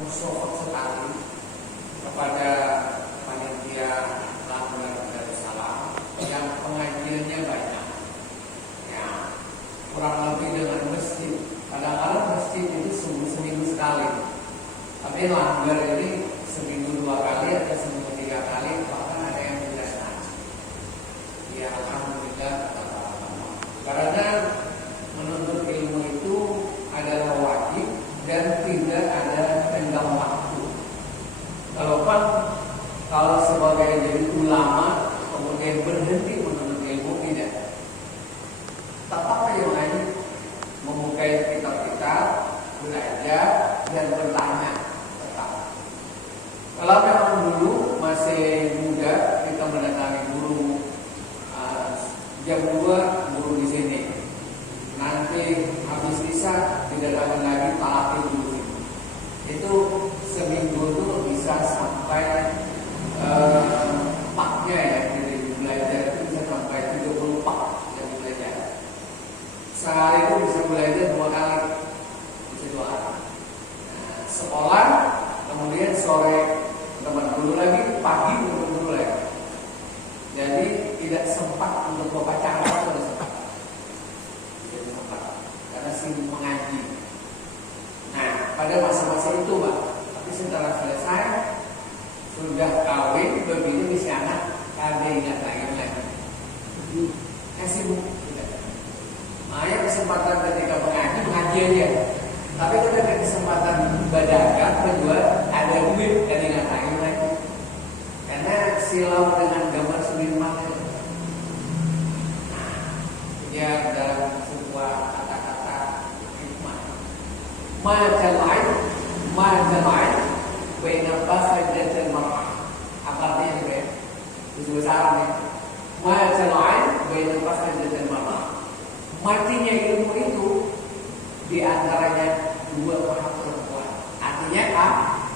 bersyukur sekali kepada panitia Langgar Darussalam yang pengajiannya banyak. Ya, kurang lebih dengan masjid. Kadang-kadang masjid itu seminggu sekali, tapi Langgar ini seminggu 2 kali atau seminggu 3 kali, bahkan ada yang tidak ngaji. Ya, alhamdulillah. Karena menuntut ilmu itu adalah wajib dan tidak ada tenggang waktu. Kalau sebagai jadi ulama kemudian berhenti menuntut ilmu, tidak. Tetap aja mengaji, membuka kitab-kitab, belajar dan bertanya tetap. Kalau memang dulu masih muda, kita mendatangi guru jam 2 guru di sini. Nanti habis isya didatangkan lagi talaki dulu. Itu seminggu itu bisa sampai paknya ya, jadi belajar itu bisa sampai 30 pak yang belajar. Sehari itu bisa belajar 2 kali, bisa 2 hari. Sekolah, kemudian sore teman dulu lagi, pagi teman dulu lagi. Jadi tidak sempat untuk membaca apa sudah sempat. Tidak sempat karena sibuk mengaji. Nah, pada masa-masa itu, Pak, tapi setelah selesai sudah kawin, begitu isi anak, ada ingat lagi. Sibuk. Makanya kesempatan ketika mengaji aja. Tapi ketika kesempatan berdagang, berjual, ada duit, dan ingat lagi. Karena silau dengan gambar Sudirman itu. Ya, dalam sebuah kata-kata hikmah. Majal'ain baina fasajatil mar'ah. Apa artinya itu ya? Itu bahasa Arab ya. Majal'ain baina fasajatil mar'ah. Matinya ilmu itu di antaranya 2 orang perempuan. Artinya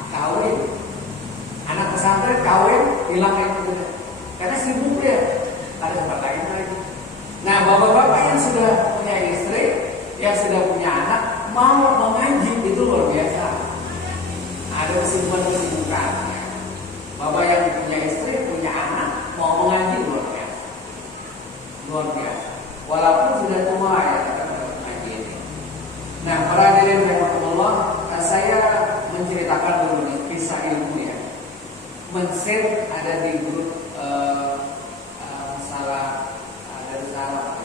kawin. Anak pesantren kawin, hilang ilmu. Karena sibuk dia. Ada tempat lain lagi. Nah, bapak-bapak yang sudah punya istri, yang sudah punya anak, mau mengaji itu luar biasa. Ada kesibukan. Bapak yang punya istri, punya anak, mau mengaji luar biasa. Luar biasa. Walaupun sudah tua ya, kita mengaji ini. Nah, para hadirin rahimakumullah, saya menceritakan dulu nih kisah ilmu ya. Men-share ada di grup masalah Darussalam.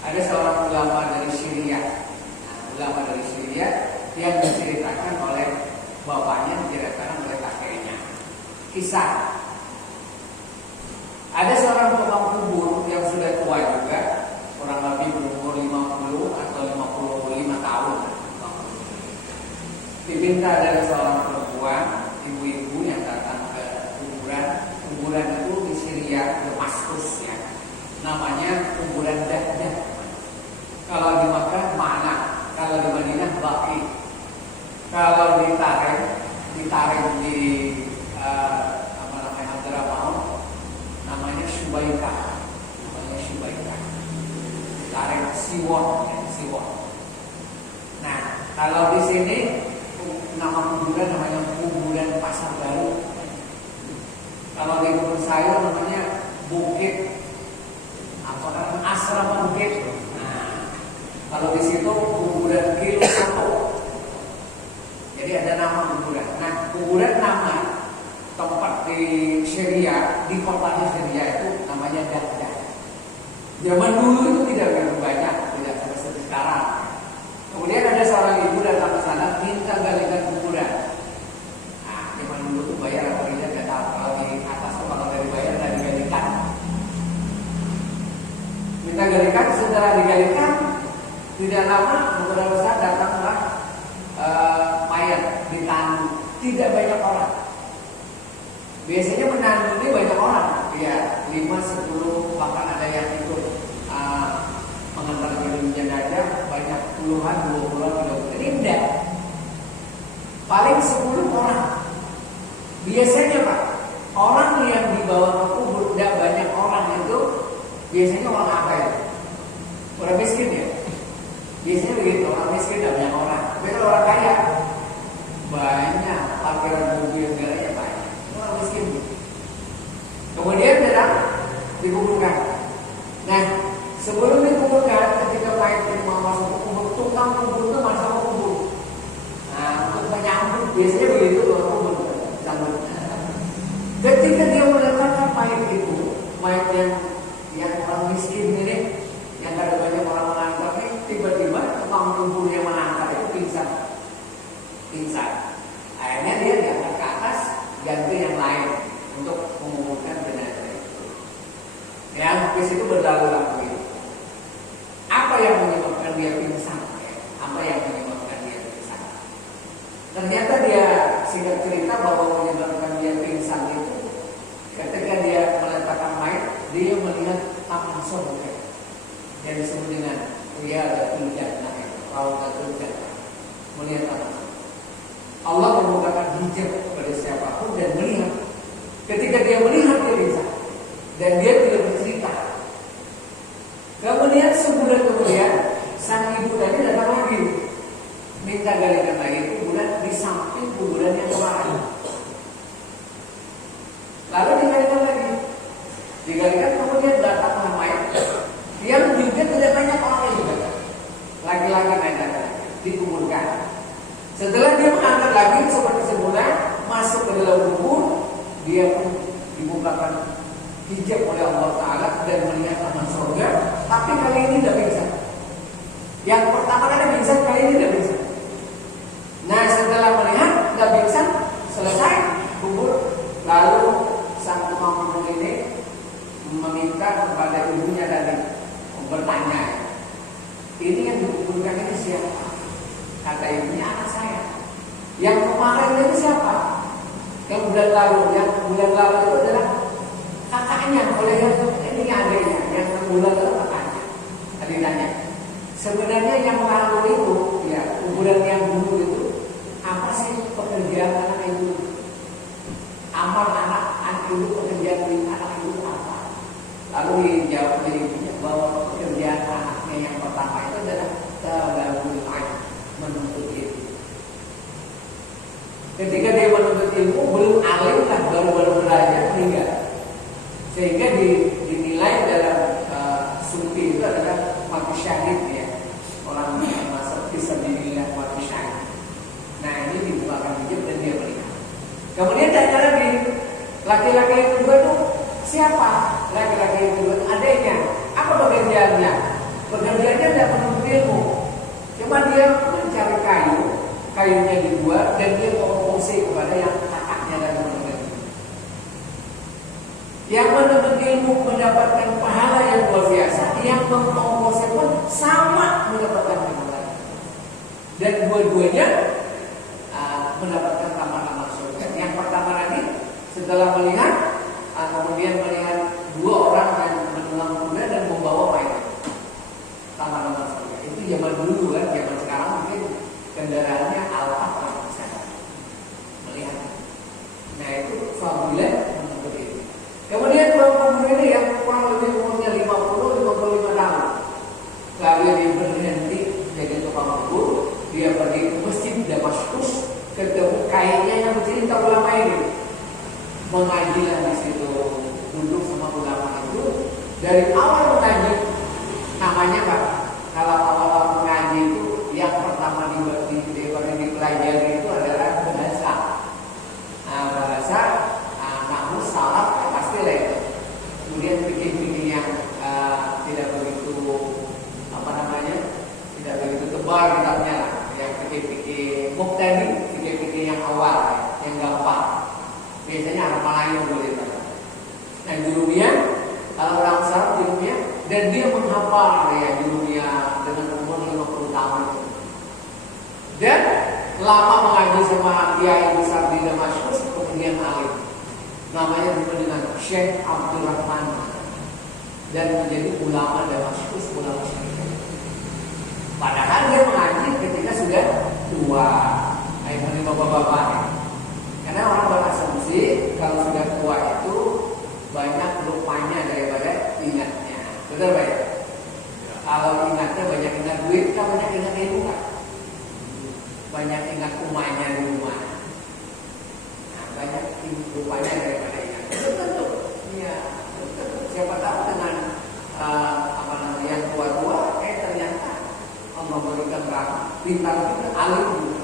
Ada seorang ulama dari Syria. Ulama dari Syria yang diceritakan oleh bapaknya, diceritakan oleh kakeknya. Kisah. Ada seorang tukang kubur yang sudah tua juga, kurang lebih berumur 50 atau 55 tahun. Diminta dari seorang perempuan, ibu-ibu yang datang ke kuburan itu di Syria, Damaskus ya. Namanya kuburan Dajjal. Kalau di Makkah Ma'na, kalau di Madinah Baqi. Kalau ditarik di Hadramaut, namanya Syubaikah. Ditarik Siwon. Nah, kalau di sini nama kuburan namanya kuburan Pasar Baru. Kalau di Gunung Sayur namanya Bukit Asrama Bukit. Nah, kalau di situ kuburan Kilo 1. Jadi ada nama kuburan. Nah, kuburan nama tempat di Syria, di kotanya Syria itu namanya Dajjal. Zaman dulu itu tidak begitu banyak, tidak seperti sekarang. Kemudian ada seorang ibu datang ke sana minta galikan kuburan. Nah, zaman dulu itu bayar atau tidak tahu. Kalau di atas itu kalau dari bayar dan digalikan. Minta galikan, setelah digalikan tidak lama beberapa saat datanglah mayat ditandu. Tidak banyak orang. Biasanya menandu ini banyak orang, ya 5-10, bahkan ada yang ikut mengantar jenazah banyak puluhan, 20-an. Ini enggak. Paling 10 orang. Biasanya Pak, orang yang dibawa ke kubur tidak banyak orang itu biasanya orang apa ya? Orang miskin ya. Biasanya begitu, orang miskin tidak banyak orang. Tapi kalau orang kaya banyak parkiran mobil negaranya banyak. Orang miskin. Kemudian datang dikuburkan. Nah, sebelum dikuburkan, ketika mayat yang mau masuk ke kubur, tukang kubur itu masuk ke kubur. Nah, untuk menyambut biasanya begitu loh kubur. Ketika dia meletakkan mayat itu, mayat yang orang miskin ini, yang ada banyak orang mengangkat ini, tiba-tiba tukang kubur yang mengangkat itu pingsan. Akhirnya dia diangkat ke atas, ganti yang lain untuk menguburkan jenazah itu. Ya, di situ berlalu-lalu itu. Apa yang menyebabkan dia pingsan? Apa yang menyebabkan dia pingsan? Ternyata dia singkat cerita bahwa menyebabkan dia pingsan itu ketika dia meletakkan mayat, dia melihat tangan surga yang disebut dengan riyadatul jannah, rawdatul jannah. Melihat tangan. Allah membukakan hijab kepada siapapun dan melihat. Ketika dia melihat, dia pingsan dan dia tidak bercerita. Kemudian sebulan kemudian sang ibu tadi datang lagi, minta galikan lagi kuburan di samping kuburan yang kemarin. Lalu digalikan kemudian datang mayat yang juga tidak banyak orang juga, laki-laki mayat dikuburkan. Setelah dia mengangkat lagi seperti semula, masuk ke dalam kubur, dia pun dibukakan hijab oleh Allah Ta'ala dan melihat taman surga. Tapi kali ini tidak pingsan. Yang pertama kali pingsan, kali ini tidak pingsan. Nah, setelah melihat tidak pingsan, selesai kubur, lalu sang tukang kubur ini meminta kepada ibunya tadi, bertanya, ini yang dikuburkan ini siapa? Kata ibunya, anak saya. Yang kemarin itu siapa? Yang bulan lalu itu adalah kakaknya. Oleh ini adiknya. Yang bulan lalu kakaknya. Tadi tanya. Sebenarnya yang lalu itu, ya kuburan yang dulu itu, apa sih pekerjaan anak itu? Amal anak itu, pekerjaan anak itu apa? Lalu dijawab dari ibunya bahwa pekerjaan anaknya yang pertama itu adalah talabul ilm, menuntut ilmu. Ketika dia menuntut ilmu, belum alim lah, baru belajar meninggal. Sehingga dinilai dalam sufi itu adalah mati syahid ya. Orang yang masuk fisabilillah mati syahid. Nah, ini dibukakan hijab dan dia menikah. Kemudian tanya lagi, laki-laki yang kedua itu siapa? Laki-laki yang kedua adiknya. Apa pekerjaannya? Pekerjaannya tidak menuntut ilmu. Cuma dia mencari kayunya dibuat dan dia berfungsi kepada yang kakaknya dan teman-teman. Yang menuntut ilmu mendapatkan pahala yang luar biasa, yang mengongkosi pun sama mendapatkan pahala. Dan dua-duanya mendapatkan taman-taman surga. Yang pertama tadi setelah melihat, kemudian melihat dua orang yang menunggang kuda dan membawa mayat taman-taman surga. Itu zaman dulu kan, zaman sekarang mungkin kendaraannya Alphard atau sana melihat. Nah itu fadilah menuntut ilmu. Kemudian kubur ini yang kurang lebih umurnya 50-55 tahun. Lalu dia berhenti jadi tukang kubur. Dia pergi ke masjid Damaskus, ketemu kayaknya yang bercerita ulama ini. Mengajilah di situ, duduk sama ulama itu. Dari awal mengaji, namanya Pak, kalau awal mengaji itu yang pertama dipelajari itu adalah bahasa. Bahasa, namun salaf pasti lah itu. Kemudian fikih-fikih yang tidak begitu tidak begitu tebal kitabnya lah. Yang fikih-fikih mubtadi, fikih-fikih yang awal, yang gampang. Biasanya Arab Melayu boleh Pak. Nah jurumiyah, kalau orang Arab jurumiyah, dan dia menghafal ya jurumiyah dengan umur 50 tahun. Dan lama mengaji sama kiai besar di Damaskus, kemudian alim. Namanya disebut dengan Syekh Abdul Rahman dan menjadi ulama Damaskus, ulama Syiah. Padahal dia mengaji ketika sudah tua. Ini bapak-bapak ya. Karena orang berasumsi kalau sudah tua itu banyak lupanya daripada ingatnya. Betul Pak ya? Kalau ingatnya banyak ingat duit, kan banyak ingat ilmu kan? Banyak ingat rumahnya di rumah. rupanya daripada ikan. Tentu, ya, siapa tahu dengan yang tua-tua, ternyata Allah memberikan rahmat, pintar juga, alim juga.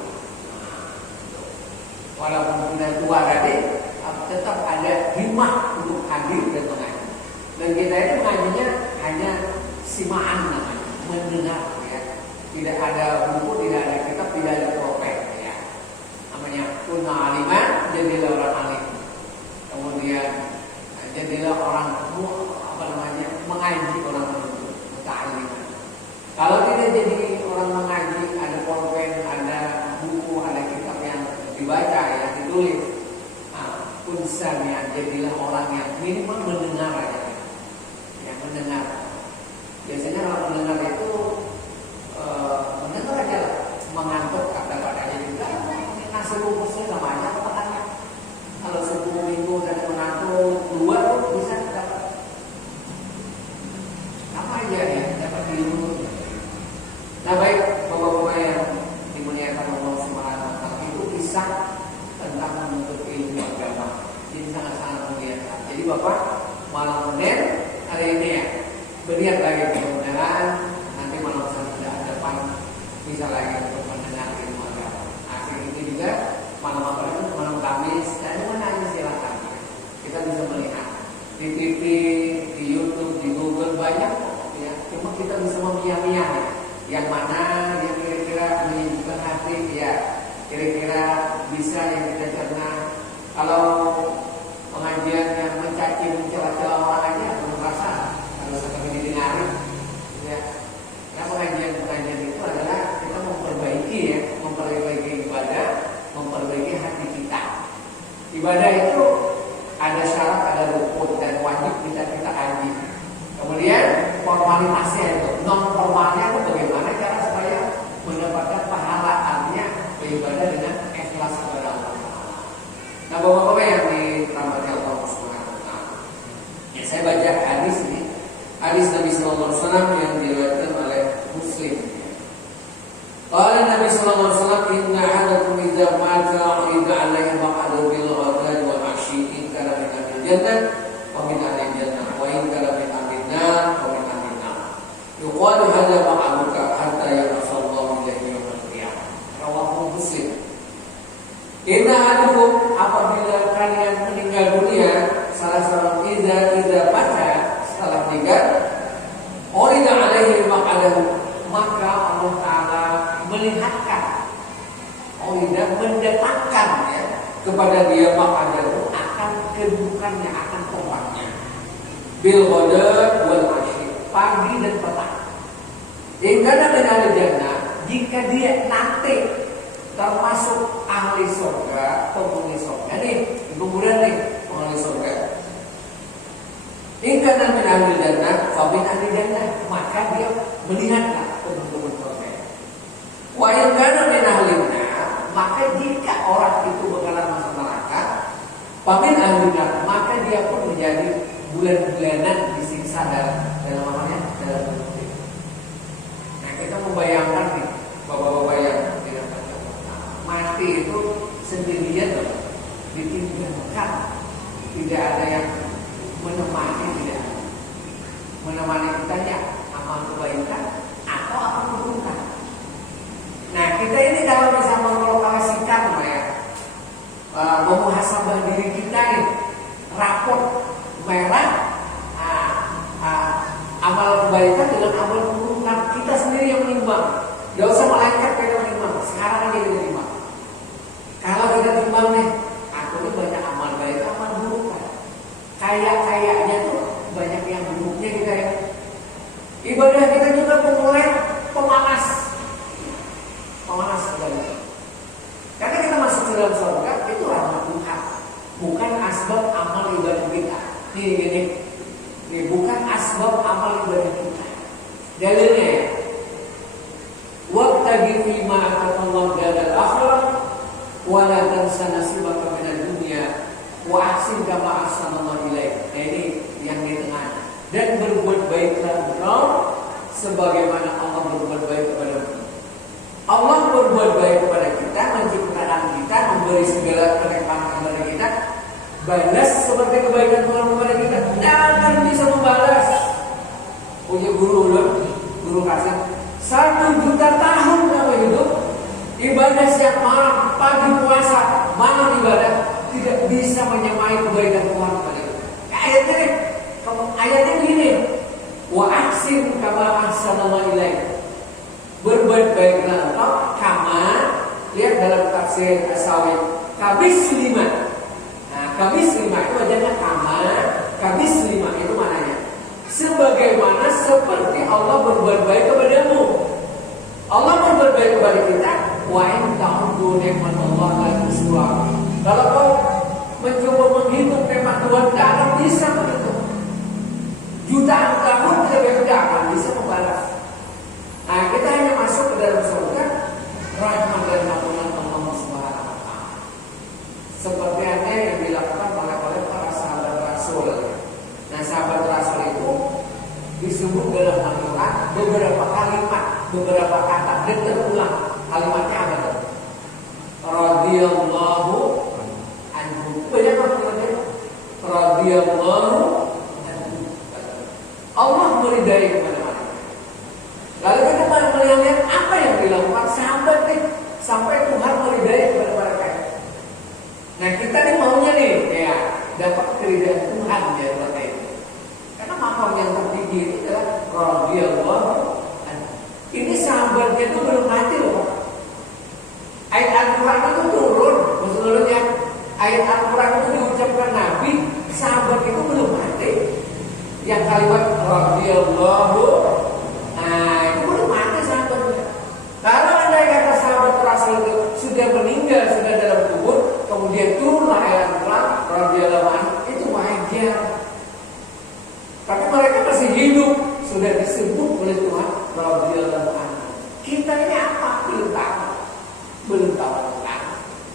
Walaupun sudah tua tadi, tetap ada himmah untuk hadir dan mengaji. Dan kita itu mengajinya hanya simaan namanya, mendengar ya. Tidak ada buku, tidak ada kitab, tidak ada profet ya. Namanya kuna aliman, jadilah orang alim. Kemudian jadilah orang mengaji, orang menuntut, muta'aliman. Kalau tidak jadi orang mengaji, ada pulpen, ada buku, ada kitab yang dibaca, yang ditulis. Unsanya jadilah orang yang minimal mendengar aja, yang mendengar. Biasanya kalau mendengar itu mendengar aja lah, mengantuk kata-katanya juga. Nasi bungkusnya sama aja makannya. Kalau 10 minggu dan mengantuk 2 tuh bisa dapat apa aja ya, dapat ilmu. Nah baik, bapak-bapak yang dimuliakan Allah Subhanahu wa taala, itu kisah tentang menuntut ilmu agama. Ini sangat-sangat mulia. Jadi bapak malam Senin hari ini ya, berniat lagi mudah-mudahan nanti malam Senin depan bisa lagi untuk mendengar ilmu agama. Akhir ini juga malam Kamis dan mana aja silakan. Kita bisa melihat di TV, di YouTube, di Google banyak ya. Cuma kita bisa memilih-milih ya. Yang mana yang kira-kira menyejukkan hati ya, kira-kira bisa yang kita cerna. Kalau pengajian yang mencaci mencela-cela orang aja belum rasa, kalau sekali didengar ya. Nah pengajian itu adalah kita memperbaiki ya, memperbaiki ibadah, memperbaiki hati kita. Ibadah itu ada syarat, ada rukun dan wajib kita kaji. Kemudian formalitasnya itu, non formalnya itu bagaimana cara supaya mendapatkan pahala, artinya beribadah dengan ikhlas kepada Allah. Nah, bapak-bapak yang dirahmati Allah Subhanahu wa taala. Ya, saya baca hadis ini, hadis Nabi sallallahu alaihi wasallam yang diriwayatkan oleh Muslim. Qala Nabi sallallahu alaihi wasallam, inna ahadakum idza mata urida alaihi maq'adu bil ghadati wal 'ashi in kana min ahli jannah wa min ahli jannah wa in kana min ahli nar wa min ahli nar. Yuqalu hadza ma'amuka hatta yarasallahu ilaihi yawm al-qiyamah. Rawahu Muslim. Inna ahadakum, apabila kalian meninggal dunia, salah seorang idza mata, setelah meninggal, urida alaihi maq'adahu, maka Allah Ta'ala melihatkan, mendatangkan ya, kepada dia maq'adahu, akan kedudukannya, akan tempatnya, bil ghadati wal 'ashi, pagi dan petang. Jika ada jannah, jika dia nanti termasuk ahli surga, penghuni surga nih, kuburan nih, penghuni surga. Jika nanti ahli jannah, famin ahli jannah, maka dia melihatlah teman-teman surga. Wa in kana min ahlina, maka jika orang itu bakalan masuk neraka, famin ahli nar, maka dia pun menjadi bulan-bulanan disiksa dalam namanya dalam kubur. Nah, kita membayangkan nih, bapak-bapak yang tidak mati itu sendirian loh, ditinggalkan, tidak ada yang menemani, tidak menemani kita ya, amal kebaikan atau amal keburukan. Nah kita ini kalau bisa mengalokasikan ya, memuhasabah diri kita nih, rapor merah, amal kebaikan dengan amal keburukan, kita sendiri yang menimbang. Gak usah malaikat kita menimbang, sekarang aja kita menimbang. Kalau kita timbang nih, aku ini banyak amal baik, amal buruk kan. Kayaknya tuh banyak yang buruknya kita ya. Ibadah kita juga mulai pemanas kembali. Karena kita masuk ke dalam surga itu rahmat Tuhan, bukan asbab amal ibadah kita. Ini bukan asbab amal ibadah kita. Dalilnya ya, wabtaghi fima atakallahu daral akhirah wa la tansa nasibaka minad dunya wa ahsin kama ahsanallahu ilaik. Nah ini yang di tengah. Dan berbuat baiklah engkau sebagaimana Allah berbuat baik kepadamu. Allah berbuat baik kepada kita, menciptakan kita, memberi segala kenikmatan kepada kita. balas seperti kebaikan Tuhan kepada kita, tidak akan bisa membalas. Punya guru kasih 1.000.000 tahun kamu hidup, ibadah siang malam, pagi puasa, malam ibadah, tidak bisa menyamai kebaikan Tuhan kepada kita. Ayatnya begini, wa ahsin kama ahsanallahu ilaik. Berbuat baiklah engkau kama, lihat dalam tafsir As-Sawi, kabis 5. Nah, kabis 5 itu wajahnya kama, kabis 5 itu mananya sebagaimana seperti Allah berbuat baik kepadamu. Allah berbuat baik kepada kita, wa in ta'uddu ni'matallahi la tuhsuha. Kalau kau mencoba menghitung nikmat Tuhan, tidak akan bisa menghitung. Jutaan tahun tidak akan bisa membalas. Nah, kita hanya masuk ke dalam surga rahmat dan ampunan Allah Subhanahu wa taala. Seperti yang dilakukan oleh para sahabat Rasul. Nah, sahabat Rasul itu disebut dalam Al-Quran beberapa kalimat, beberapa kata dan terulang. Kalimatnya apa tuh? Radhiyallahu anhu. Banyak artinya. Radhiyallahu anhu. Allah meridai kepada mereka. Lalu kita melihat apa yang dilakukan sahabat nih sampai Tuhan meridai kepada mereka. Nah, kita nih maunya nih ya dapat keridhaan Tuhan ya seperti itu. Karena makam yang tertinggi itu adalah radhiyallahu anhu. Ini sahabatnya itu belum mati loh. Ayat Al-Quran itu turun, maksudnya ayat Al-Quran itu diucapkan Nabi, sahabat itu belum mati. Yang kalimat radhiyallahu, nah itu belum mati sahabatnya. Kalau ada kata sahabat Rasul itu sudah meninggal, sudah dalam kubur, kemudian turunlah ayat Al-Quran radhiyallahu anhu, itu wajar. Tapi mereka masih hidup, sudah disebut oleh Tuhan radhiyallahu anhu. Kita ini apa? Belum tahu kan?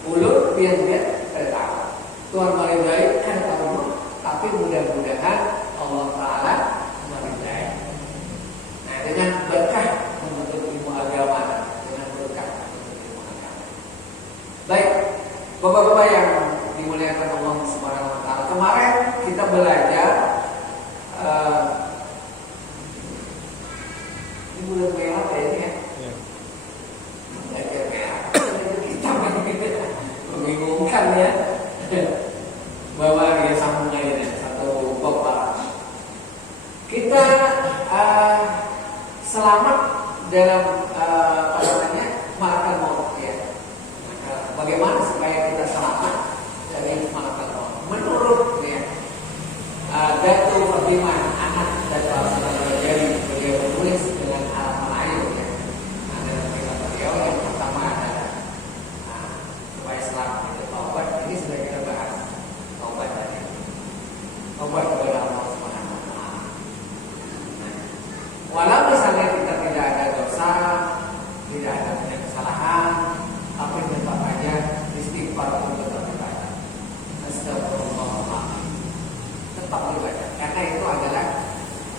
Mulut biar-biar tahu. Tuhan meridai kan tahu, tapi mudah-mudahan Allah Taala meridai. Nah, dengan berkah menuntut ilmu agama, dengan berkah menuntut ilmu agama. Baik, bapak-bapak yang dimuliakan Allah Subhanahu Wa Taala. Kemarin kita belajar ini bulan merah kayaknya ya. Membingungkan ya bahwa dia sambungannya satu bab. Kita selamat dalam malakal maut ya. Bagaimana supaya kita selamat dari malakal maut? Menurut ya Datuk Fatimah anak Datuk Al-Sajari, beliau menulis dengan Al-Malayu ya. Dalam kisah beliau yang pertama adalah supaya selamat itu taubat. Ini sudah kita bahas taubat tadi. Taubat kepada Allah Subhanahu wa taala. Walau misalnya kita tidak ada dosa, tidak ada kesalahan, tapi tetap aja istighfar untuk tetap dibaca. Astagfirullah. Tetap dibaca. Karena itu adalah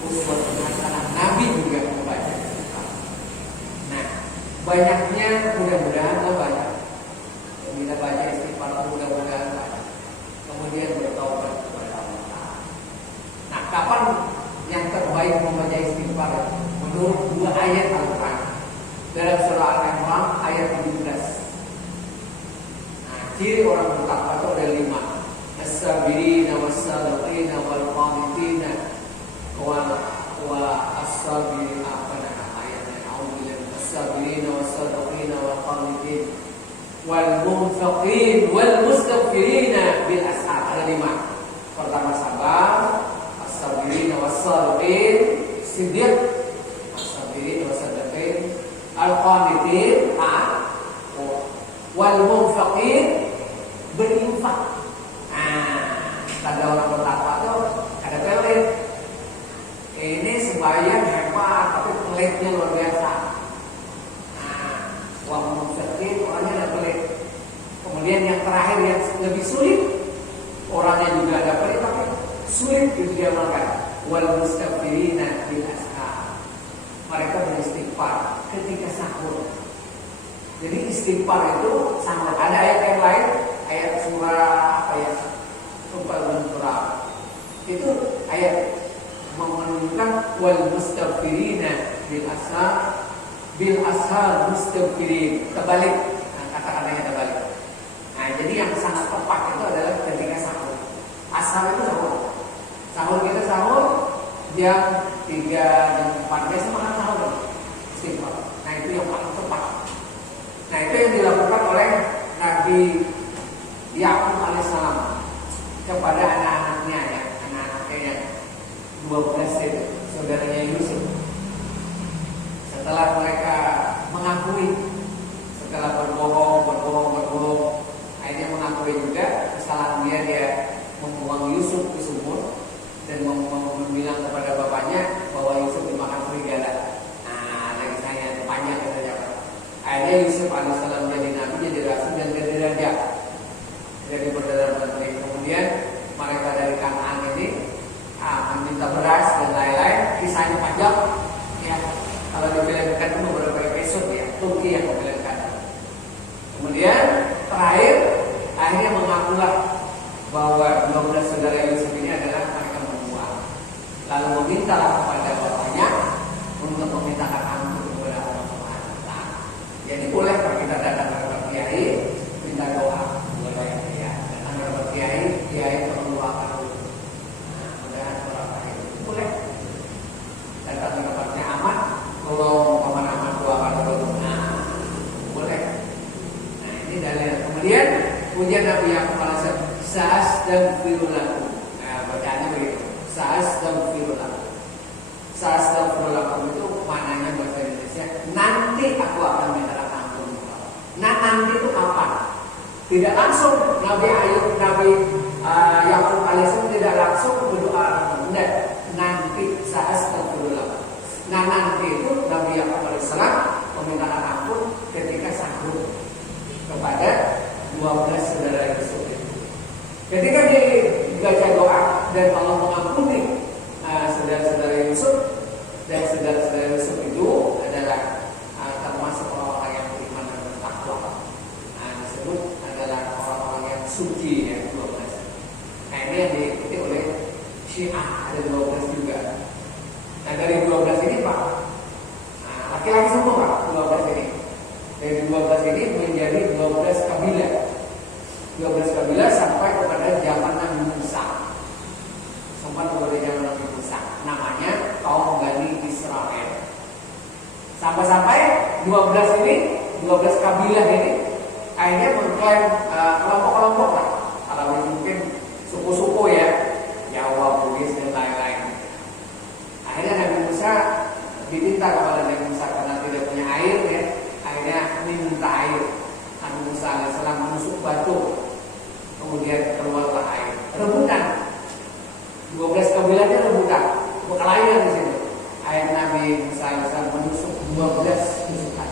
uswatun hasanah. Nabi juga membaca. Nah, banyaknya mudah-mudahan banyak. Kita baca istighfar mudah-mudahan banyak. Kemudian bertaubat kepada Allah. Nah, kapan yang terbaik membaca istighfar? Menurut dua ayat Al-Quran dalam surah Al-Imran ayat 17. Nah, ciri orang bertakwa itu ada 5. As-sabirina was-sadiqina wal-qanitina wa as-sabirina apa nama ayatnya? A'udzubillahi as-sabirina was-sadiqina wal-qanitin wal-munfiqin wal-mustaghfirina bil ashar. Ada 5. Pertama sabar, as-sabirina was-sadiqin, siddiq, as-sabirina was-sadiqin, al-qanitin, wal-munfiqin, berinfak. Tanda orang bertakwa itu ada pelit. Ini sembahyang hebat tapi pelitnya luar biasa. Wal munfiqin orangnya ada pelit. Kemudian yang terakhir yang lebih sulit, orangnya juga ada pelit tapi sulit itu diamalkan. Wal mustaghfirina bil ashar. Mereka beristighfar ketika sahur. Jadi istighfar itu sama. Ada ayat yang lain, ayat surah apa ya? Lupa wal mustaghfirina bil ashar mustaghfirin. Terbalik, kata-katanya terbalik. Nah, jadi yang sangat tepat itu adalah ketika sahur. Ashar itu sahur. Sahur kita sahur jam 3 dan 4 biasa makan sahur. Simpel. Nah, itu yang paling tepat. Nah, itu yang dilakukan oleh Nabi Yakub alaihissalam kepada anak-anaknya ya, anak-anaknya yang 12 itu, saudaranya Yusuf. Setelah mereka mengakui, setelah berbohong, akhirnya mengakui juga kesalahan dia membuang Yusuf ke sumur dan bilang kepada bapaknya bahwa Yusuf dimakan serigala. Nah, lagi saya panjang saja. Akhirnya Yusuf alaihissalam jadi nabi, jadi rasul dan jadi raja, jadi perdana menteri. Kemudian mereka dari Kanaan ini meminta beras dan lain-lain. Kisahnya panjang ya. Kalau difilmkan itu beberapa episode ya, Turki yang memfilmkan. Kemudian terakhir akhirnya mengakulah bahwa 12 saudara Yusuf ini adalah mereka membuang. Lalu memintalah kepada bapaknya untuk memintakan ampun kepada Allah Subhanahu wa taala. Jadi boleh kalau kita datang ke kiai minta doa kepada kiai. Datang ke kiai tolong doakan dulu. Nah, mudah-mudahan doa itu boleh. Datang ke tempatnya aman, tolong paman aman doakan dulu. Nah, boleh. Nah, ini dalil. Kemudian ujian Nabi Yakub alaihissalam, sa'astaghfirullakum. Nah, bacaannya begitu. Sa'astaghfirullakum. Sa'astaghfirullakum itu maknanya bahasa Indonesia, nanti aku akan minta ampun. Nah, nanti itu kapan? Tidak langsung Nabi Yakub alaihissalam tidak langsung berdoa. Tidak. Nanti sa'astaghfirullakum. Nah, nanti itu Nabi Yakub alaihissalam meminta ampun ketika sahur kepada 12 saudara Yusuf itu. Ketika dibaca doa dan Allah mengampuni saudara-saudara Yusuf, dan saudara-saudara Yusuf itu adalah termasuk orang-orang yang beriman dan bertakwa. Disebut adalah orang-orang yang suci ya, 12. Nah, ini yang diikuti oleh Syiah, ada 12 juga. Nah, dari 12 ini Pak, laki-laki semua Pak, 12 ini. Dari 12 ini menjadi 12 kabilah. 12 kabilah sampai kepada zaman Nabi Musa. Sampai kepada zaman Nabi Musa. Namanya kaum Bani Israel. Sampai-sampai 12 ini, 12 kabilah ini akhirnya mengklaim kelompok-kelompok lah. Kalau mungkin suku-suku ya, Jawa, Bugis dan lain-lain. Akhirnya Nabi Musa diminta kepada Nabi Musa karena tidak punya air ya. Akhirnya minta air. Nabi Musa alaihissalam menusuk batu, kemudian keluarlah air. Rebutan. 12 kabilahnya rebutan. Berkelahian di situ. Air Nabi Musa alaihissalam menusuk 12 tusukan.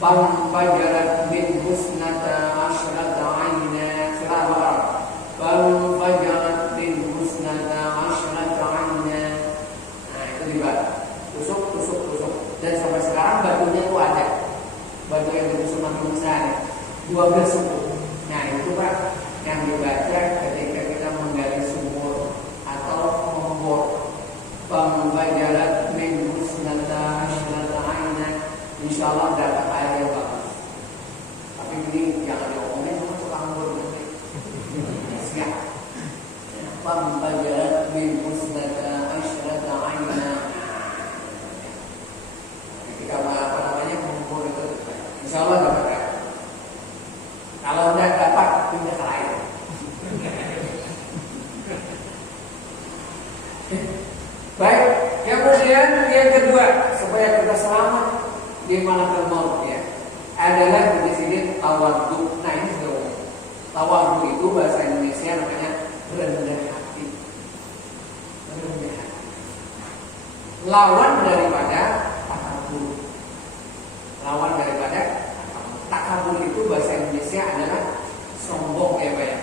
Famfajarat min husnata asyrata ayna. Surah Al-Baqarah. Famfajarat min husnata asyrata ayna. Nah, itu dibaca. Tusuk. Dan sampai sekarang batunya itu ada. Batu yang ditusuk Nabi Musa 12 suku. Nah, itu Pak yang dibaca ketika kita menggali sumur atau membor. Famfajarat min husnata asyrata ayna. Insyaallah dapat air yang bagus. Tapi ini jangan diomongin sama tukang bor nanti. Siap. Famfajarat min husnata asyrata ayna. Ketika membor itu insyaallah dapat air. Kalau tidak dapat pindah ke lain. Baik, kemudian yang kedua supaya kita selamat di malakul maut ya adalah di sini tawadhu. Nah, ini sudah tawadhu itu bahasa Indonesia namanya rendah hati. Rendah hati. Lawan daripada takabur. Lawan daripada takabur itu bahasa Indonesia adalah sombong ya Pak ya.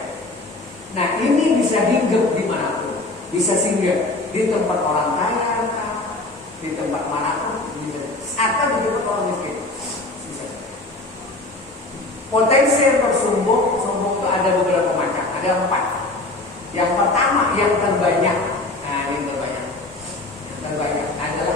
Nah, ini bisa hinggap di manapun. Bisa singgah di tempat orang kaya, di tempat manapun, atau di tempat orang miskin. Bisa. Potensi yang sombong itu ada beberapa macam. Ada 4. Yang pertama, yang terbanyak. Nah, ini terbanyak. Yang terbanyak adalah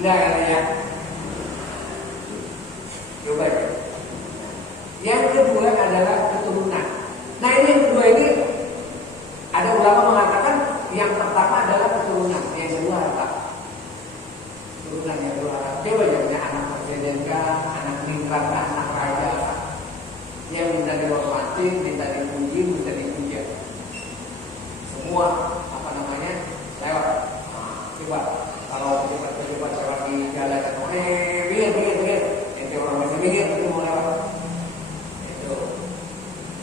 Sudah ya. Coba ya. Yang kedua adalah keturunan. Nah ini yang kedua ini ada ulama mengatakan yang pertama adalah keturunan, yang kedua harta. Keturunan yang kedua harta. Coba ya punya anak presiden kah, anak mitra kah, anak raja kah, yang minta dihormati, minta dipuji, minta dipuja. Semua apa namanya lewat. Nah, coba kalau cepat lewat di jalan atau biar, ente orang masih minggir itu mau lewat. Itu.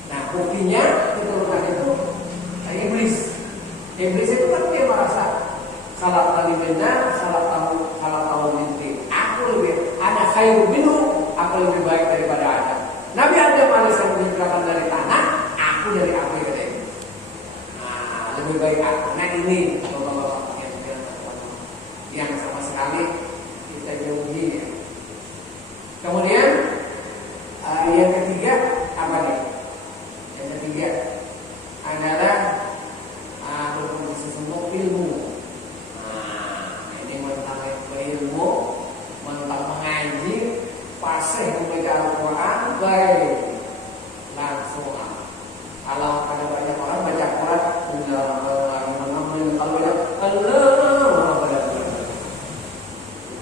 Nah buktinya keturunan itu iblis. Iblis itu kan dia merasa salah kali benar, salah tahu mimpi. Aku lebih ada khairu minhu, aku lebih baik daripada Adam. Nabi Adam alaihissalam diciptakan dari tanah, aku dari api katanya. Nah, lebih baik aku. Nah ini bapak-bapak yang sama sekali kita jauhi ya. Kemudian yang ketiga apa nih? Yang ketiga adalah berfungsi ilmu. Nah, ini tentang ilmu, tentang mengaji, fasih membaca Al-Quran, baik langsung. Kalau ada banyak orang baca Quran, kalau banyak Allah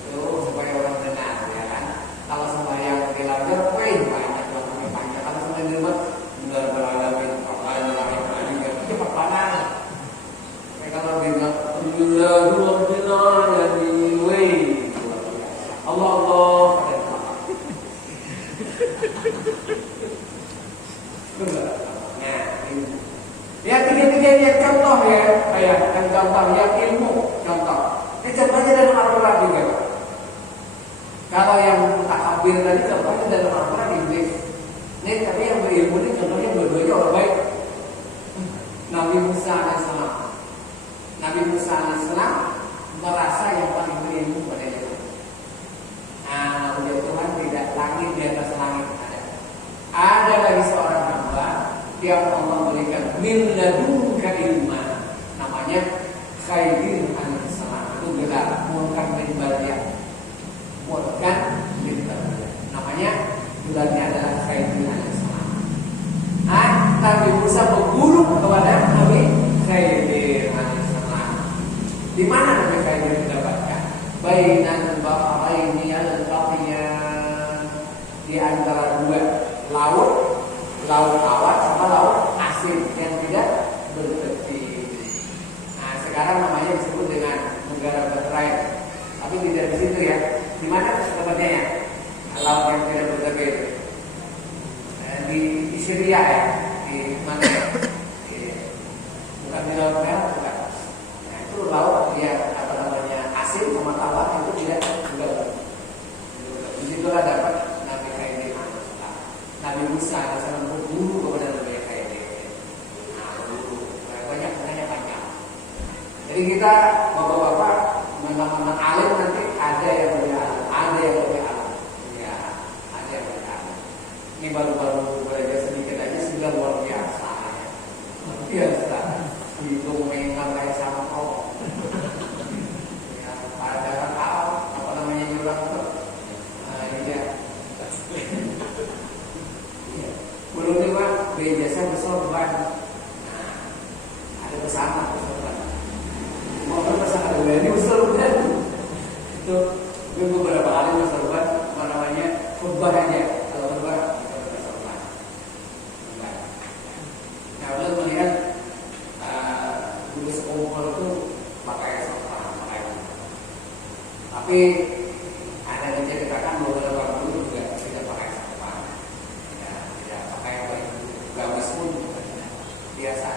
itu supaya orang dengar, ya kan? Kalau sembahyang dilajar, banyak orang panjang. Kalau sembahyang di rumah, cepat banget. Kalau bilang Allah ya tiga-tiganya contoh ya, kayak kan contoh yang ilmu contoh. Ini contohnya dalam Al-Quran juga. Kalau yang takabir tadi contohnya dalam Al-Quran iblis. Ini tapi yang berilmu ini contohnya dua-duanya orang baik. Nabi Musa alaihissalam. Nabi Musa alaihissalam merasa yang paling berilmu pada dia. Nah, udah Tuhan tidak langit di atas langit ada. Ada lagi seorang hamba yang Allah berikan min ladunka ilma, namanya Khidir alaihissalam. Itu gelar Mulkan bin Baliyah. Mulkan bin Baliyah. Namanya gelarnya adalah Khidir alaihissalam. Nabi Musa berguru kepada Nabi Khidir alaihissalam. Di mana Nabi Khidir mendapatkan? Bainan bahraini al-taqiyan, di antara dua laut tawar sama laut asin yang tidak bertepi. Nah, sekarang namanya disebut dengan negara Bahrain. Tapi tidak di situ ya. Di mana tempatnya ya? Laut yang tidak bertepi. Di Syria ya. Di mana? Bukan di Laut Merah, bukan. Nah, itu laut yang apa namanya asin sama tawar itu tidak bertepi. Di situlah dapat Nabi Khidir. Nabi Musa alaihissalam berguru kepada Nabi Khidir. Nah, berguru. Banyak panjang. Jadi kita bapak-bapak mentang-mentang alim nanti ada yang lebih alim, ada yang lebih alim. Ya, ada yang lebih alim. Ini baru-baru belajar sedikit aja sudah luar biasa. Luar biasa. Itu memang kayak sama kau. Ya, padahal apa namanya jurang itu. Iya. Belum juga biasa bersorban. Nah, ada bersama bersorban. Mau bersama ada ini bersorban. Itu beberapa kali bersorban. Apa namanya khutbah aja. Kalau khutbah kita bersorban. Nah, udah melihat dulu sekolah itu pakai sorban, pakai. Tapi ada yang ceritakan beberapa dulu juga tidak pakai sorban. Gamis pun biasa,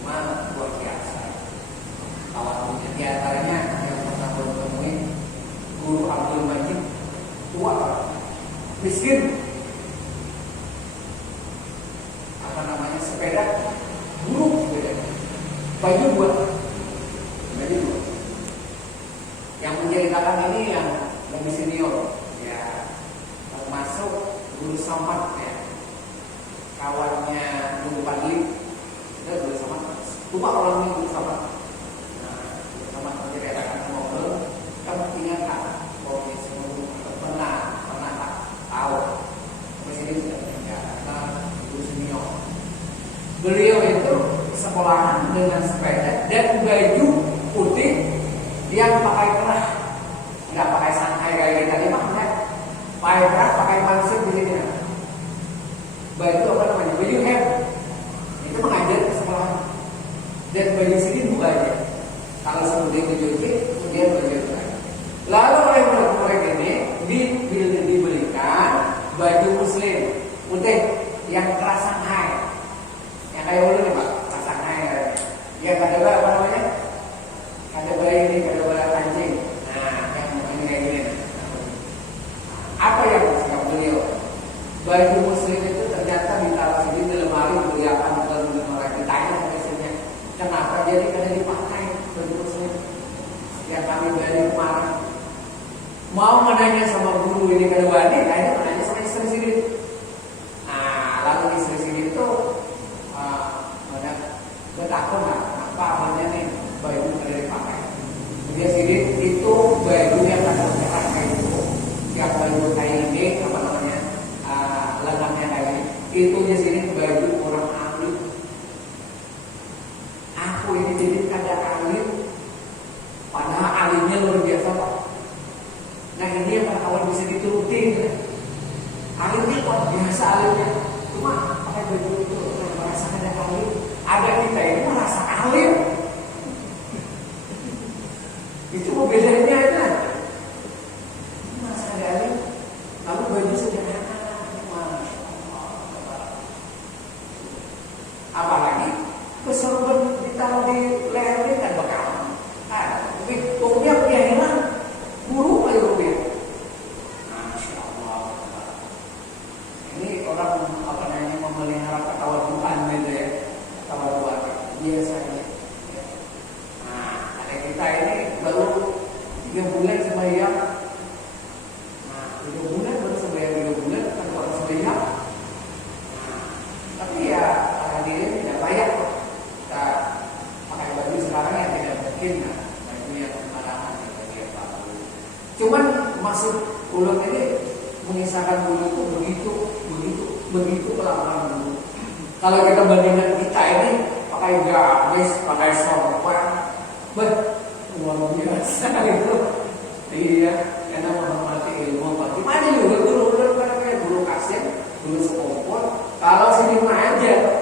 cuma luar biasa. Kawan di antaranya yang pernah bertemu Guru Abdul Majid, tua, miskin, apa namanya sepeda, buruk sepeda, baju buat. Yang menceritakan ini yang lebih senior, ya, termasuk Guru Samad ya. Kawannya Guru Padli itu Guru Samad, tua orang ini Guru Samad. Nah, Guru Samad menceritakan ngobrol, kamu ingat dengan sepeda dan baju putih yang pakai kerah, nggak pakai sangkai kayak kita tadi mah, ya. Pakai kerah, pakai mansur di sini. Baju apa namanya? Baju hem. Itu mengajar ke sekolah. Dan baju sini dua aja. Kalau sebelum baju ini, kemudian baju itu. Lalu oleh mereka ini dibelikan baju muslim putih yang keras sangkai, yang kayak dulu nih Pak, keras sangkai kayaknya. Yang ada apa namanya? Ada ini, ada kancing. Nah, yang ini kayak gini. Apa yang sikap beliau? Baju muslim itu ternyata ditaruh di lemari beliakan dan orang ditanya biasanya kenapa jadi karena dipakai baju muslim yang kami beli kemarin. Mau menanya sama guru ini kada wani, kayaknya menanya sama istri sini. Nah, lalu istri sini itu banyak bertakun lah, apa namanya nih baju kada dipakai. Dia sini itu baju yang kada dipakai itu, yang baju kayak ini apa namanya lengannya kayak ini. Itu di sini baju orang alim. Aku ini jadi kada alim, padahal alimnya luar biasa Pak. Nah ini yang kawan bisa diturutin. Alimnya kok biasa alimnya, cuma pakai baju itu merasa ada alim. Ada kita ini merasa alim. Itu bedanya aja. Merasa ada alim, lalu baju sederhana. Apalagi keserban ditaruh di leher ini kan bakal. Tungnya punya hilang. Buruk aja rupiah. Masya Allah. Ini orang apa namanya memelihara ketawaduan gitu ya, ketawaduan biasanya. Nah, ada kita ini baru 3 bulan sembahyang. Nah, 3 bulan baru sembahyang 3 bulan kan baru sembahyang. Nah, tapi ya hadirin tidak layak kita pakai baju sekarang yang tidak mungkin. Nah, baju yang sembarangan. Cuman maksud ulun ini mengisahkan dulu itu begitu pelan-pelan dulu. Kalau kita bandingkan kita ini pakai gamis, pakai sorban, luar biasa gitu. Iya, karena menghormati ilmu. Gimana juga guru kayak guru kasih, guru sekompol. Kalau sini majar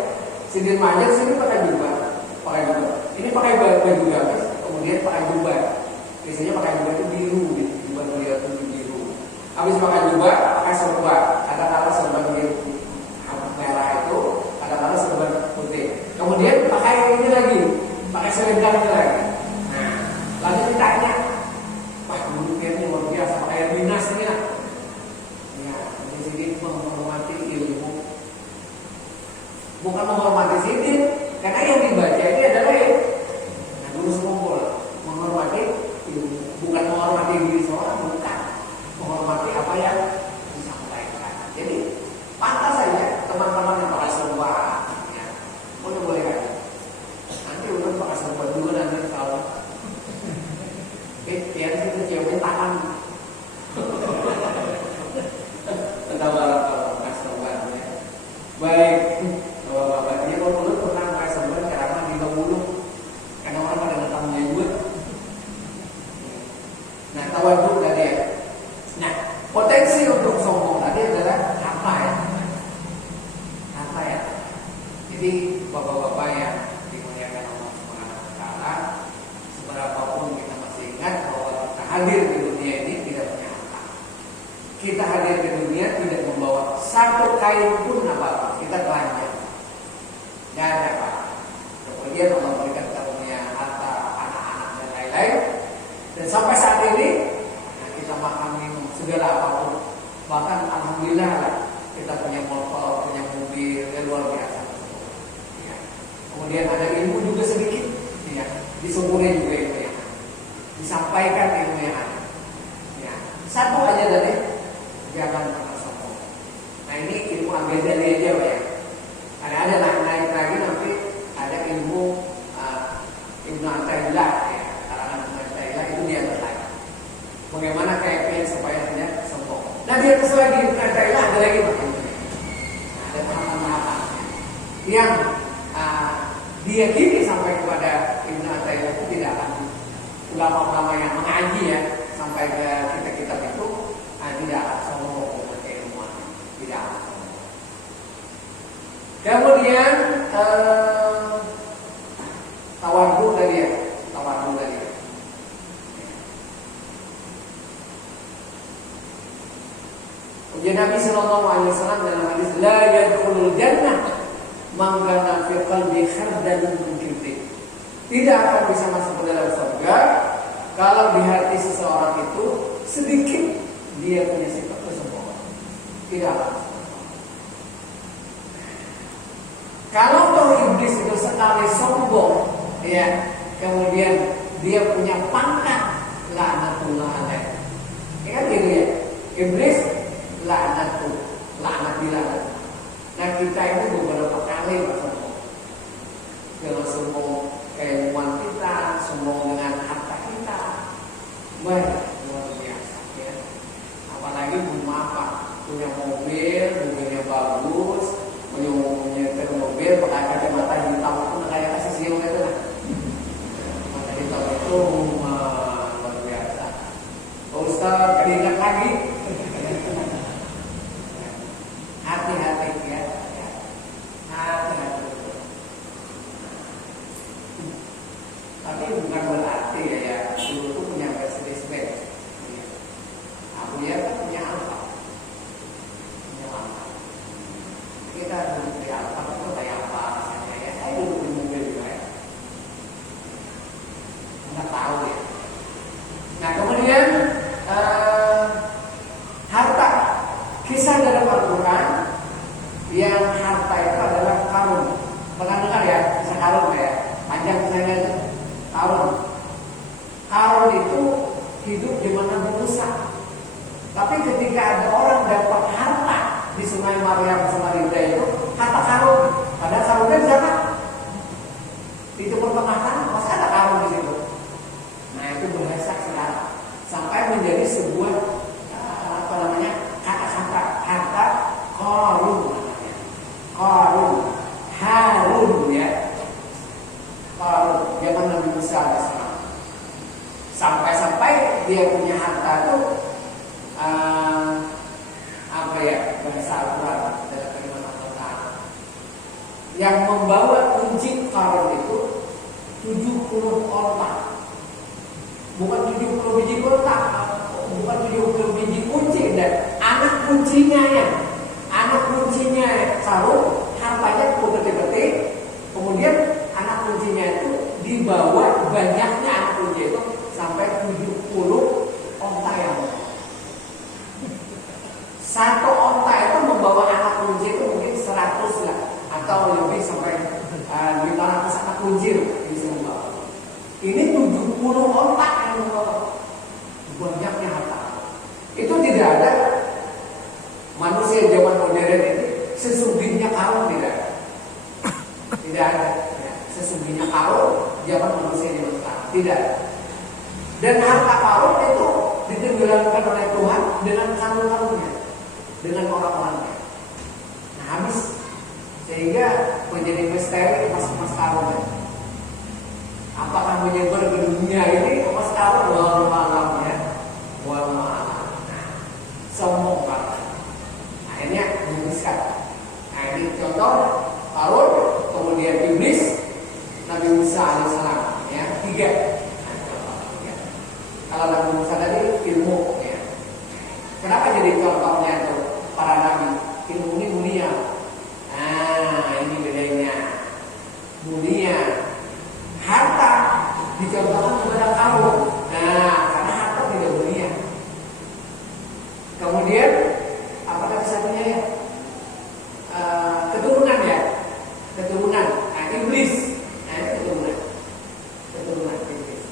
sini pakai jubah. Ini pakai baju gamis, kemudian pakai jubah. Biasanya pakai jubah itu biru gitu. Beliau itu biru. Habis pakai jubah, pakai sorban. Kadang-kadang sorban biru merah itu, kadang-kadang sorban putih. Kemudian pakai ini lagi, pakai selendang lagi. Nah, lalu ditanya, wah dulu ini luar biasa, pakai dinas ini lah. Ya, di sini menghormati ilmu, bukan menghormati sidin, karena yang dibaca ini adalah nah, dulu sekumpul menghormati ilmu. Bukan menghormati diri seorang, bukan menghormati apa yang disampaikan. Jadi pantas saja teman-teman yang pakai serban, ya, boleh kan? Nanti udah pakai serban dulu nanti kalau biar kita ciumin tangan. Entah barang kalau pakai serban ya. Baik, bapak-bapak ini kalau dulu pernah pakai serban karena di bulu, karena orang pada datang menyebut. Nah, tawaduk tadi ya. Nah, potensi untuk sombong tadi adalah harta ya. Harta ya. Jadi bapak-bapak yang dimuliakan Allah Subhanahu wa taala, seberapapun kita masih ingat bahwa kita hadir di dunia ini tidak punya harta. Kita hadir di dunia tidak membawa satu kain pun apa kita telanjang. Dan apa? Kemudian Allah berikan karunia harta, anak-anak dan lain-lain. Dan sampai saat ini kita makan minum segala apapun. Bahkan alhamdulillah lah, kita punya motor, punya mobil, yang luar biasa. Ya. Kemudian ada ilmu juga sedikit, ya. Disyukuri juga ilmu yang ada. Disampaikan ilmu yang ada. Ya. Satu aja dari jangan pernah sombong. Nah ini ilmu agenda aja ya. Ada naik lagi nanti ada ilmu Ibnu Athaillah ya. Itu di atas lagi. Bagaimana kaifiat supaya tidak sombong. Nah di atas lagi ada lagi Pak. Ada tahapan-tahapan yang diyakini sampai kepada ulama-ulama yang mengaji ya sampai ke kitab-kitab itu tidak akan sombong dengan keilmuan, tidak akan sombong. Kemudian tawadhu tadi ya, tawadhu tadi. Ujian Nabi Sallallahu Alaihi Wasallam dalam hadis la yadkhulul jannah man kana fi qalbi khardalun min kibrin. Tidak akan bisa masuk ke dalam surga kalau di hati seseorang itu sedikit dia punya sifat kesombongan. Tidak akan. Kalau toh iblis itu sekali sombong, ya, kemudian dia punya pangkat laknatullah alaih. Ya kan gitu ya. Iblis laknat dilaknat. Nah kita itu beberapa kali bersombong. Dengan sombong keilmuan kita, sombong dengan harta kita. Wah, luar biasa ya. Apalagi punya mobilnya bagus, punya mobil pakai kacamata hitam itu kayak kasih siung itu lah. Mata hitam itu luar biasa. Ustaz, keringat lagi. Hati-hati ya. Hati-hati. Tapi bukan berarti ya dulu tuh punya Mercedes Benz. Aku ya kan punya Alfa. Kita dulu di Alfa itu kayak apa rasanya ya? Saya dulu di mobil juga ya. Nggak tahu ya. Nah kemudian harta. Kisah dalam Al-Quran yang harta itu adalah karun. Pernah dengar ya kisah karun ya? Panjang kisahnya itu. Karun itu hidup di mana Musa. Tapi ketika ada orang dapat harta di Sungai Maryam Samarinda itu harta karun. Padahal karunnya siapa? Di Timur Tengah kan masih ada karun di situ. Nah itu berhasil sekarang sampai menjadi sebuah apa namanya kata-kata harta karun namanya. Harun ya. Karun zaman Nabi Musa AS. Sampai dia punya harta itu apa ya bahasa Al-Quran dalam kalimat Allah yang membawa kunci karun itu 70 onta, bukan 70 biji onta, bukan 70 biji kunci dan anak kuncinya karun hartanya berdetik-detik, kemudian anak kuncinya itu dibawa banyaknya anak kunci itu sampai 70 onta yang satu onta itu membawa anak kunci itu mungkin 100 lah atau lebih sampai 500 anak kunci bisa membawa. Ini 70 onta yang membawa banyaknya harta. Itu tidak ada manusia zaman modern ini sesungguhnya karun tidak ada sesungguhnya karun zaman manusia di masa tidak. Dan harta karun itu ditenggelamkan oleh Tuhan dengan karun-karunnya, dengan orang-orangnya. Nah habis, sehingga menjadi misteri emas karunnya. Apakah menyebar ke dunia ini emas karun? Wallahu a'lam ya. Wallahu a'lam. Nah, sombong banget. Akhirnya menuliskan. Nah ini contoh karun, kemudian iblis, Nabi Musa alaihissalam ya 3. Kalau Nabi Musa tadi ilmu ya. Kenapa jadi contohnya itu para nabi? Ilmu ini mulia. Nah ini bedanya. Mulia. Harta dicontohkan kepada kamu. Nah karena harta tidak mulia. Kemudian apa tadi satunya ya? Keturunan ya. Keturunan. Nah iblis. Nah ini keturunan. Iblis.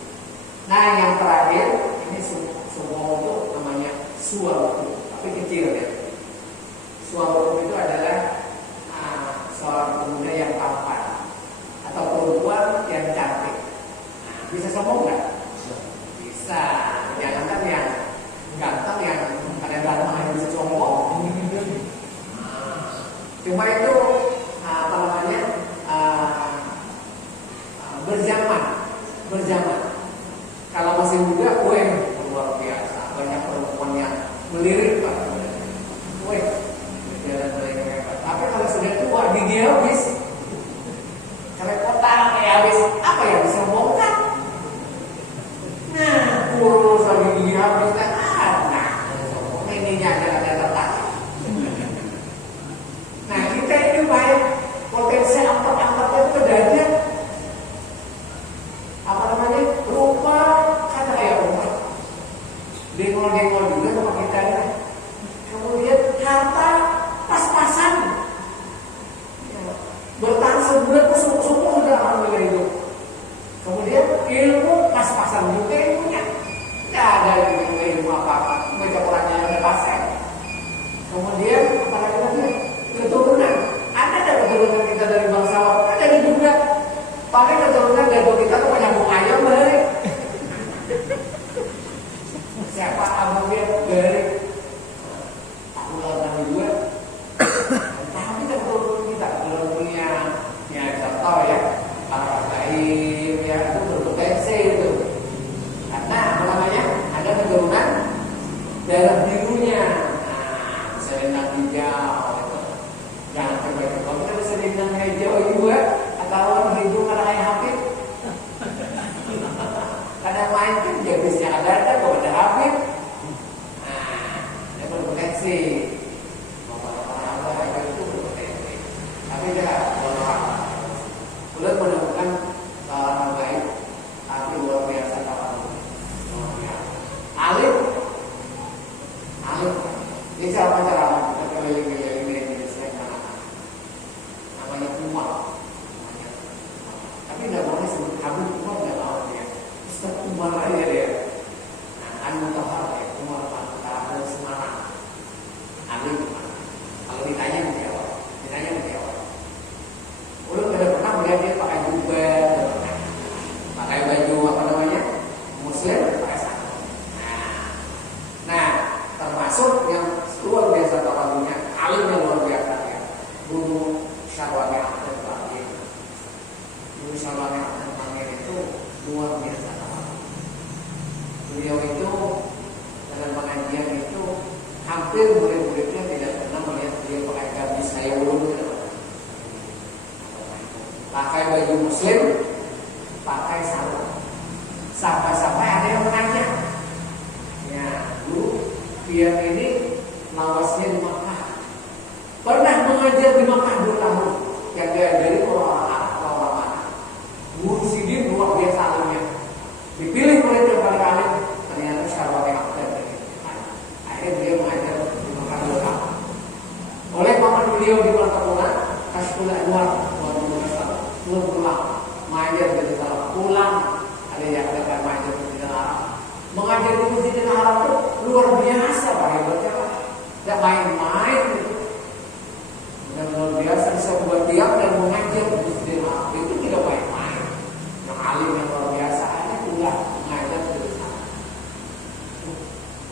Nah yang terakhir ini semua itu namanya suatu, tapi kecil ya. Suatu itu adalah seorang pemuda yang tampan atau perempuan yang cantik. Nah, bisa sombong nggak? Bisa. Jangankan yang ganteng yang kadang-kadang hanya bisa sombong. Cuma itu apa namanya berjaman. Kalau masih muda, luar biasa. Banyak perempuan yang melirik Pak. Jalan mereka hebat. Tapi kalau sudah tua, gigi habis, kerepotan kayak habis, apa yang bisa bongkar? Nah, kurus lagi gigi habis, ininya ada tertarik. Nah, kita ini banyak potensi angkat-angkatnya itu ada. Apa namanya? Rupa kata kayak rumah. Dengol-dengol juga sama kita ini. Kemudian harta pas-pasan. Bertahan sebulan itu subuh sudah alhamdulillah itu. Kemudian ilmu pas-pasan juga ilmunya. Tidak ada ilmu apa-apa. Baca Qurannya ada pasal. Kemudian apa lagi? Keturunan. Ada keturunan kita dari bangsawan? Ada juga. Paling keturunan dari kita tuh nyambung ayam balik. Siapa abangnya dari aku lawan juga. Tapi keturunan kita punya contoh ya, para baik ya itu berpotensi itu. Karena apa namanya? Ada keturunan darah birunya. Nah, bisa bintang hijau itu. Jangan coba-coba. Kalau kita bisa bintang hijau juga, atau orang hidung ada kayak Habib. Kadang main kan jabisnya ada, kok ada Habib. Nah, ada berpotensi. Apa itu berpotensi. Tapi tidak orang. Udah menemukan orang baik, tapi luar biasa kawan. Alim. Ini cara kita keliling-keliling di Indonesia namanya Umar. Tapi tidak boleh sebut Habib Umar, tidak mau dia. Ustaz Umar aja dia. Nah, Mutahar ya, Umar Al Semarang. Alim. Kalau ditanya menjawab. Udah tidak pernah melihat dia pakai jubah, pakai baju apa namanya Muslim, pakai sarung. Nah, termasuk yang luar biasa tawadunya, alim yang luar biasa ya. Guru Syarwani Ahmad Bangir. Guru Syarwani Ahmad Bangir itu luar biasa tawadhu. Beliau itu dalam pengajian itu hampir murid-muridnya tidak pernah melihat dia pakai gamis saya dulu. Pakai baju Muslim, pakai sarung. Sampai-sampai ada yang menanya, ya dulu dia ini lawasnya di Makkah, pernah mengajar di Makkah 2 tahun, yang dari orang Arab atau orang mana. Guru Sidin luar biasa alimnya, dipilih murid yang paling alim, ternyata Syarwani Ahmad. Akhirnya dia mengajar di Makkah 2 tahun. Oleh paman beliau di Martapura, Kasih Anwar, pulang mengajar di dalam pulang ada yang akan mengajar di dalam mengajar di Masjid Haram itu luar biasa Pak hebatnya Pak, tidak main-main itu. Dan luar biasa bisa buat diam dan mengajar di Masjid Haram itu tidak main-main. Yang alim yang luar biasa ada pulang mengajar di sana.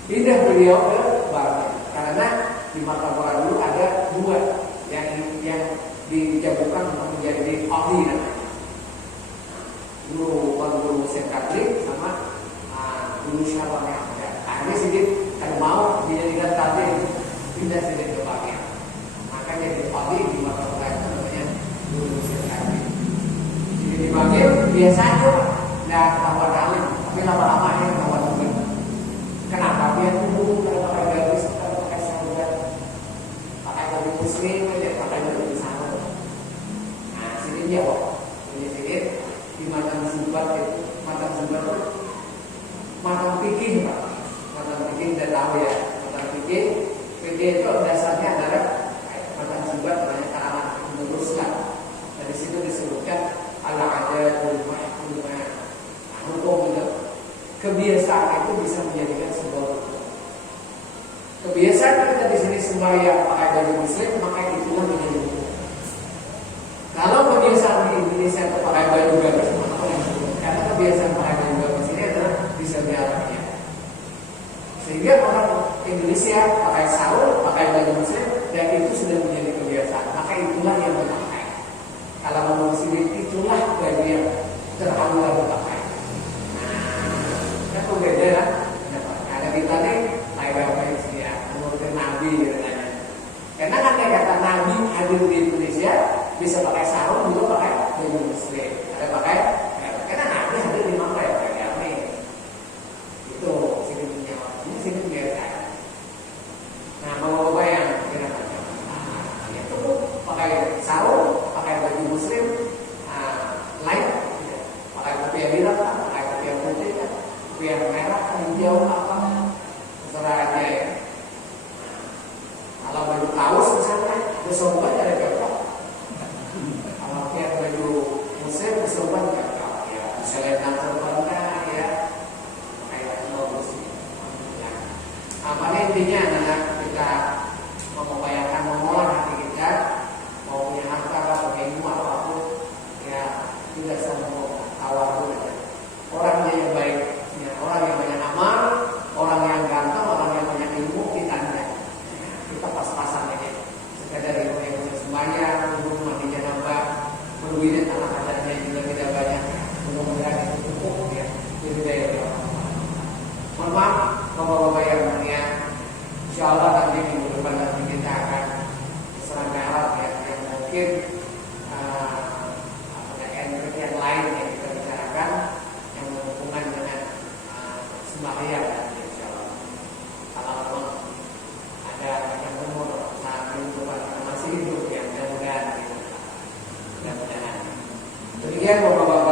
Pindah beliau ke Bali karena di Martapura dulu ada 2 yang dijatuhkan untuk menjadi ahli namanya. Guru Musim Kadri sama Guru Syarwani Ahmad. Akhirnya sedikit kan mau dijadikan kadri, pindah sedikit ke Bangil. Maka jadi ahli di Martapura itu namanya Guru Musim Kadri. Jadi di Bangil biasa aja, nggak tambah alim, tapi lama-lama dia tambah juga. Kenapa dia tumbuh kalau pakai garis, kalau pakai sarung, pakai baju Muslim aja, pakai baju jawab, sedikit di Matang Zubat itu, Matang Pikin Pak, Matang Pikin dan tahu ya, Matang Pikin itu dasarnya adalah Matang Zubat banyak kalangan meneruskan. Dari situ disebutkan ala ada rumah hukum itu, kebiasaan itu bisa menjadikan sebuah hukum. Kebiasaan kita di sini sembahyang pakai baju Muslim, maka itulah menjadi hukum. Kalau kebiasaan di Indonesia itu pakai baju gamis, karena kebiasaan pakai baju gamis ini adalah di Saudi Arabia. Sehingga orang Indonesia pakai sarung, pakai baju Muslim, dan itu sudah menjadi kebiasaan. Maka itulah yang dipakai. Kalau mau Muslim itulah baju yang terhalu dipakai. Nah, Demikian Bapak-Bapak